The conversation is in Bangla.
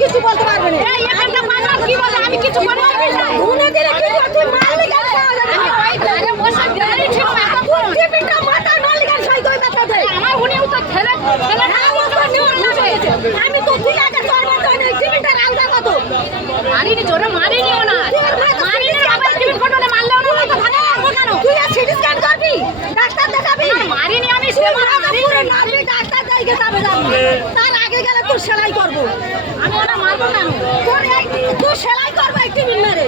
কিছু বলতে পারবে না আমি কিছু আমি তো তুই আগে তোর মতো নেই টিভিটা রাউদা কত মারিনি জোরে মারিনিও না মারিনি আবার টিভি ফটোতে মারলেও না তো ভালো লাগবে কেন তুই আর সিটি স্ক্যান করবি ডাক্তার দেখাবি মারিনি আমি সে পুরো নামে ডাক্তার যাইগে যাবে তার আগে গেলে তোর সেলাই করব আমি ওটা মারবো কেন তোর সেলাই করব একটি মিল মেরে